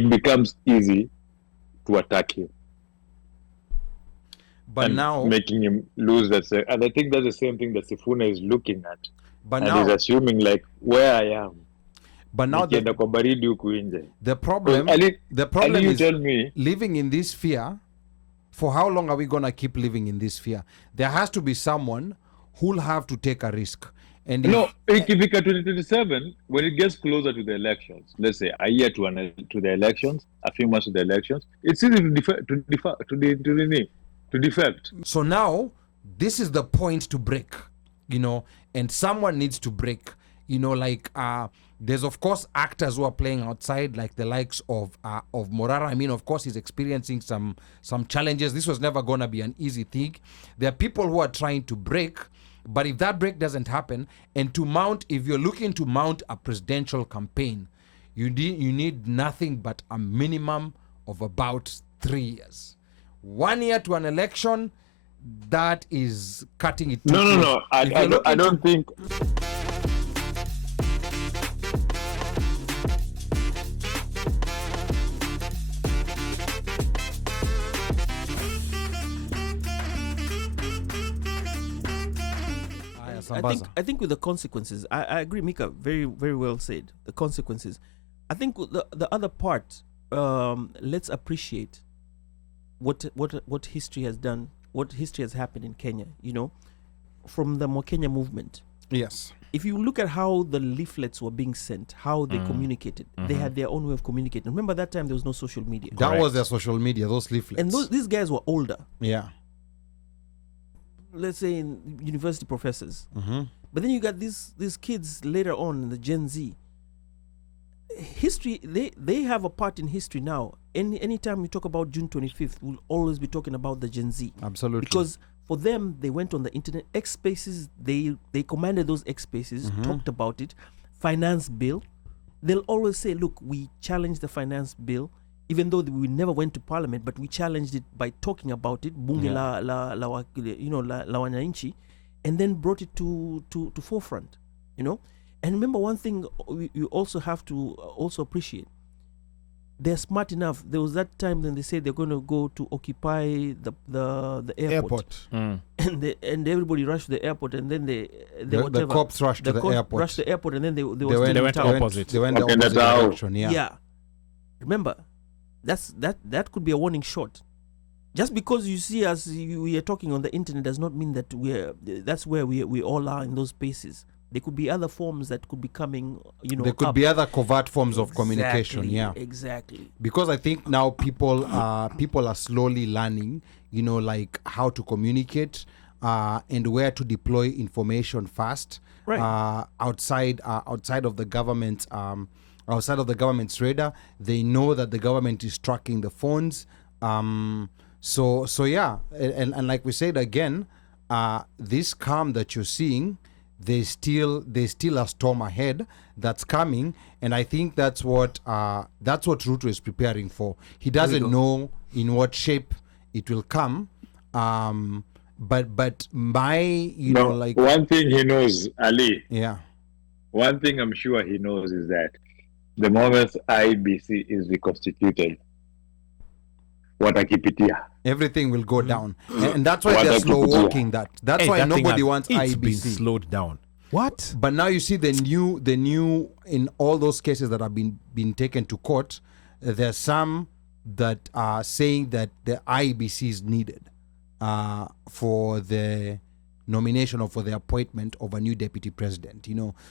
it becomes easy to attack him. But and now making him lose that. And I think that's the same thing that Sifuna is looking at. But and now he's assuming like where I am. But now the problem you is tell me, living in this fear. For how long are we gonna keep living in this fear? There has to be someone who'll have to take a risk. And if 2027, when it gets closer to the elections, let's say a year to the elections, a few months to the elections, it's easy to defect. So now this is the point to break, and someone needs to break. There's of course actors who are playing outside, like the likes of Morara. I mean, of course, he's experiencing some challenges. This was never gonna be an easy thing. There are people who are trying to break, but if that break doesn't happen, and if you're looking to mount a presidential campaign, you need nothing but a minimum of about 3 years. 1 year to an election, that is cutting it too close. No. I don't think. I think with the consequences, I agree, Mika, very, very well said. The consequences. I think the other part, let's appreciate what history has done, what history has happened in Kenya, from the Mokenya movement. Yes. If you look at how the leaflets were being sent, how they communicated, they had their own way of communicating. Remember that time there was no social media. That was their social media, those leaflets. And these guys were older. Yeah. Let's say in university professors. Mm-hmm. But then you got these kids later on, the Gen Z. History, they have a part in history now. Anytime we talk about June 25th, we'll always be talking about the Gen Z. Absolutely. Because for them, they went on the internet, X Spaces, they commanded those X Spaces, talked about it. Finance bill, they'll always say, look, we challenged the finance bill, even though we never went to parliament, but we challenged it by talking about it, bunge la wananchi, and then brought it to forefront, And remember one thing you also have to also appreciate. They're smart enough. There was that time when they said they're going to go to occupy the airport. And everybody rushed to the airport, and then the cops rushed to the airport. Rushed the airport, and then they went opposite. They went the opposite direction. Yeah. Remember, that could be a warning shot. Just because you see us, we are talking on the internet, does not mean that that's where we all are in those spaces. There could be other forms that could be coming, There could be other covert forms of communication, Exactly. Because I think now people are slowly learning, like how to communicate and where to deploy information fast. Right. Outside of the government's radar. They know that the government is tracking the phones. So yeah, and like we said again, this calm that you're seeing, there's still a storm ahead that's coming, and I think that's what Ruto is preparing for. He doesn't know in what shape it will come, but one thing he knows, Ali. Yeah. One thing I'm sure he knows is that the moment IBC is reconstituted, everything will go down, and that's why they're slow walking that. That's why nobody wants IBC. Been slowed down. What? But now you see the new in all those cases that have been taken to court. There's some that are saying that the IBC is needed for the nomination or for the appointment of a new deputy president.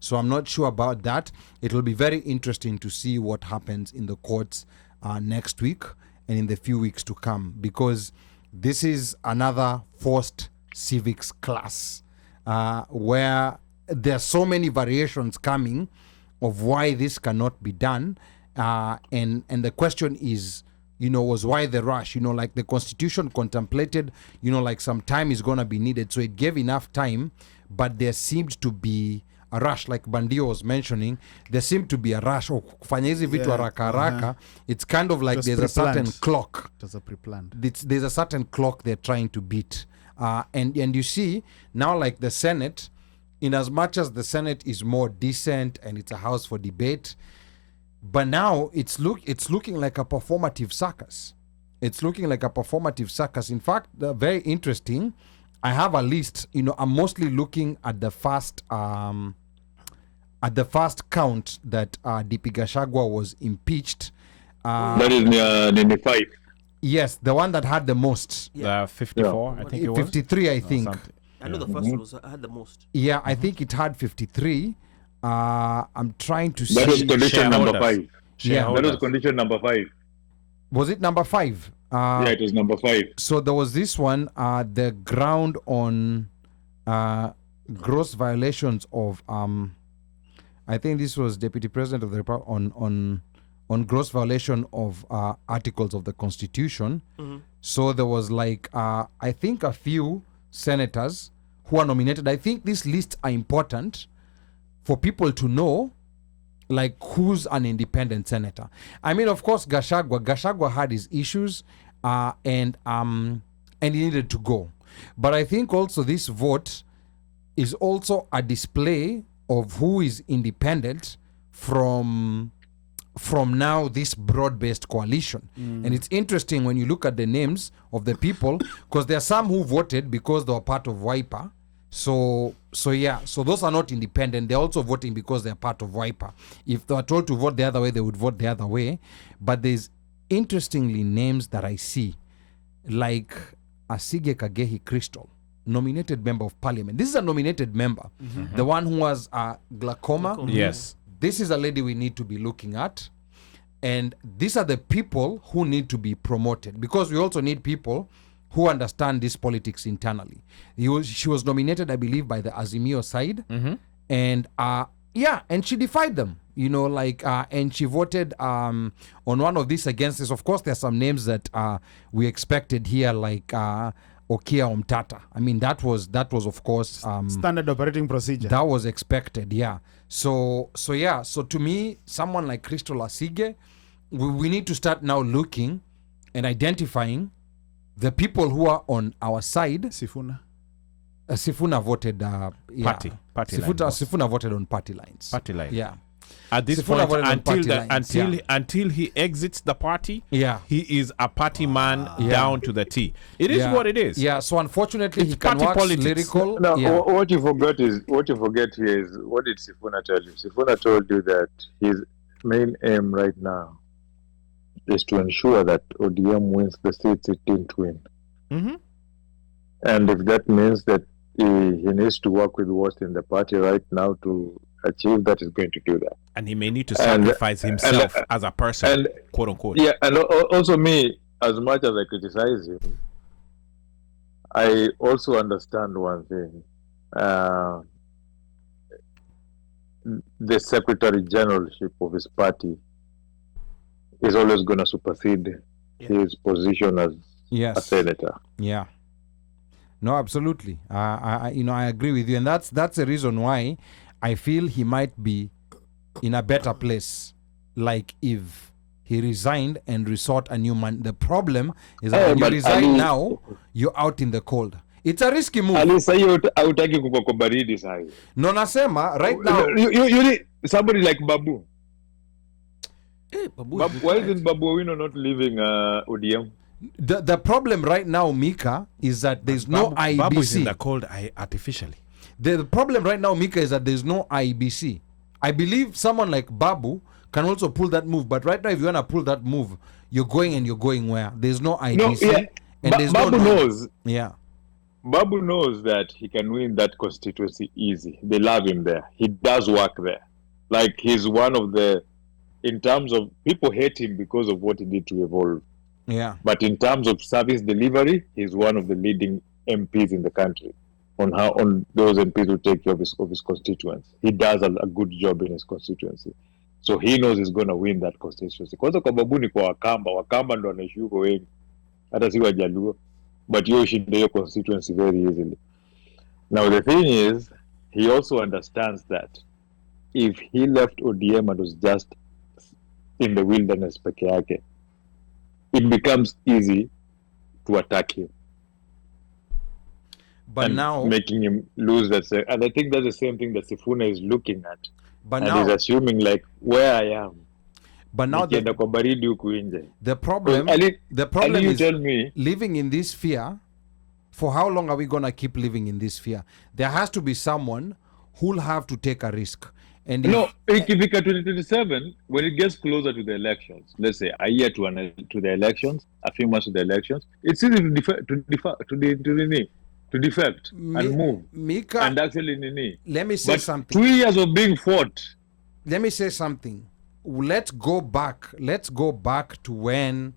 So I'm not sure about that. It will be very interesting to see what happens in the courts next week and in the few weeks to come, because this is another forced civics class where there are so many variations coming of why this cannot be done, and the question is, was why the rush? Like the Constitution contemplated, like some time is going to be needed, so it gave enough time, but there seemed to be a rush, like Bandio was mentioning. There seemed to be a rush. Kufanya hizi vitu haraka haraka. It's kind of like there's a certain clock. It was a pre-planned. There's a certain clock they're trying to beat. And you see, now like the Senate, in as much as the Senate is more decent and it's a house for debate, But now it's looking like a performative circus. It's looking like a performative circus. In fact, very interesting. I have a list. I'm mostly looking at the first count that DP Gachagua was impeached. That is near 5. Yes, the one that had the most. Yeah. 54, I think it was. 53, I think. Something. I know the first one had the most. Yeah, I think it had 53. I'm trying to see. That was condition number 5. Yeah. That was condition number 5. Was it number 5? Yeah, it was number 5. So there was this one, the ground on gross violations of I think this was Deputy President of the Republic on gross violation of articles of the Constitution. So there was I think a few senators who are nominated. I think these lists are important for people to know who's an independent senator. I mean, of course, Gachagua had his issues and he needed to go. But I think also this vote is also a display of who is independent from now this broad-based coalition. And it's interesting when you look at the names of the people, because there are some who voted because they were part of Wiper. So those are not independent. They're also voting because they're part of Wiper. If they were told to vote the other way, they would vote the other way. But there's interestingly names that I see, like Asige Kagehi Crystal, nominated member of parliament. This is a nominated member. The one who has glaucoma. Yes. This is a lady we need to be looking at. And these are the people who need to be promoted, because we also need people who understand this politics internally. She was nominated, I believe, by the Azimio side. And and she defied them, and she voted on one of these against this. Of course, there are some names that we expected here, like Okia Omtata. I mean, that was of course standard operating procedure. That was expected, yeah. So to me, someone like Crystal Asige, we need to start now looking and identifying the people who are on our side. Sifuna voted party Sifuna voted on party lines. Party line. Yeah. At this Sifuna point, voted on party lines, until he exits the party, Yeah. he is a party man Yeah. down to the T. It is Yeah. what it is. Yeah. So unfortunately, It's he can party wax politics. lyrical. Now, Yeah. what you forget here is, what did Sifuna tell you? Sifuna told you that his main aim right now is to ensure that ODM wins the seats it didn't win. And if that means that he needs to work with what's in the party right now to achieve that, he's going to do that. And he may need to sacrifice himself as a person, quote unquote. Yeah, and also me, as much as I criticize him, I also understand one thing. The secretary generalship of his party is always going to supersede his position as a senator. Yeah. No, absolutely. I agree with you, and that's the reason why I feel he might be in a better place. Like if he resigned and resought a new man. The problem is that when you resign now, you're out in the cold. It's a risky move. Alisa, hautaki kuko kwa baridi sahi. No, nasema right now. You need somebody like Babu. Hey, Babu Why isn't Babu Owino not leaving ODM? The problem right now, Mika, is that there's no IBC. Babu is in the cold artificially. The problem right now, Mika, is that there's no IBC. I believe someone like Babu can also pull that move, but right now, if you want to pull that move, you're going where? There's no IBC. And there's Babu knows. Yeah. Babu knows that he can win that constituency easy. They love him there. He does work there. Like, he's one of the, in terms of, people hate him because of what he did to Evolve. Yeah. But in terms of service delivery, he's one of the leading MPs in the country on those MPs who take care of his constituents. He does a good job in his constituency. So he knows he's going to win that constituency. Kwanza kwa Babu ni kwa Wakamba ndo wanaishi huko wengi. Hata si Wajaluo. But you should do your constituency very easily. Now the thing is, he also understands that if he left ODM and was just in the wilderness peke yake, it becomes easy to attack him. But and now making him lose that. And I think that's the same thing that Sifuna is looking at. But and now he's assuming, like, where I am. But now Nikienda kwa baridi huku nje. the problem Ali, you is tell me, living in this fear. For how long are we gonna keep living in this fear? There has to be someone who'll have to take a risk. And no, ikifika 2027, when it gets closer to the elections, let's say a year to the elections, a few months to the elections, it's easy to defect and move. Mika, and actually, let me say but something. 2 years of being fought. Let me say something. Let's go back to when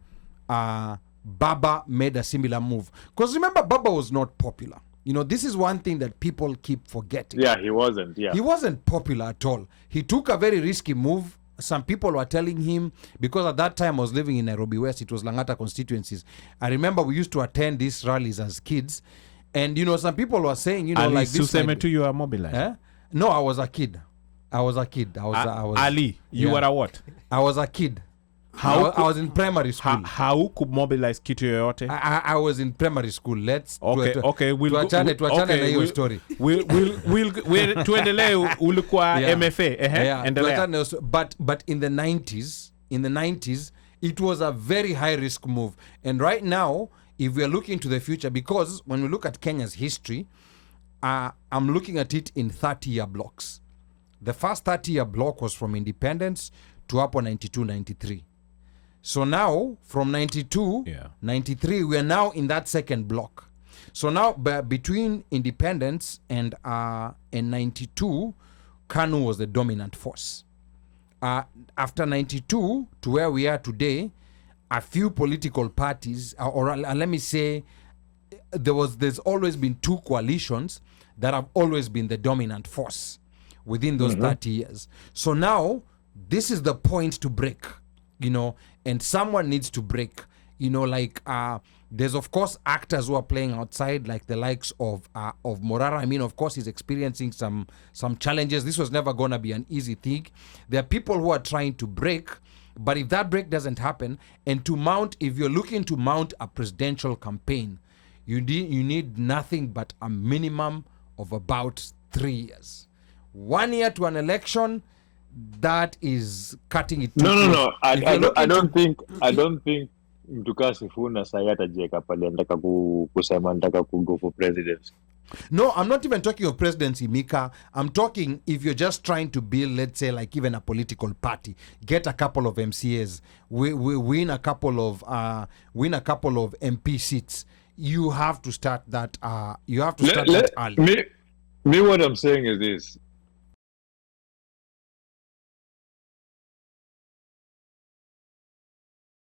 Baba made a similar move. Because remember, Baba was not popular. You know, this is one thing that people keep forgetting. Yeah, he wasn't. Yeah, he wasn't popular at all. He took a very risky move. Some people were telling him, because at that time I was living in Nairobi West, it was Langata constituencies. I remember we used to attend these rallies as kids, and you know, some people were saying, you know, Ali, like this. You are mobilized. Eh? No, I was a kid. I was Ali, you were a what? I was a kid. I was in primary school. How could mobilize kitu yoyote? I was in primary school. Let's tuachane na hiyo story. Tuendelee ulikuwa MFA. But in the 90s, it was a very high risk move. And right now, if we are looking to the future, because when we look at Kenya's history, I'm looking at it in 30-year blocks. The first 30-year block was from independence to up on 92, 93. So now, from 92, 93, we are now in that second block. So now, between independence and 92, KANU was the dominant force. After 92, to where we are today, a few political parties, or let me say, there's always been two coalitions that have always been the dominant force within those 30 years. So now, this is the point to break, you know, and someone needs to break, you know, like there's of course actors who are playing outside, like the likes of Morara. I mean, of course, he's experiencing some challenges. This was never gonna be an easy thing. There are people who are trying to break, but if that break doesn't happen, and if you're looking to mount a presidential campaign, you need nothing but a minimum of about 3 years. 1 year to an election, that is cutting it too close. No. I don't think Mtuka Sifuna sayata jeka pale ndaka kusema ndaka go for presidency. No, I'm not even talking of presidency, Mika. I'm talking if you're just trying to build, let's say, like even a political party, get a couple of MCAs, win a couple of MP seats. You have to start that. Early. Me, what I'm saying is this: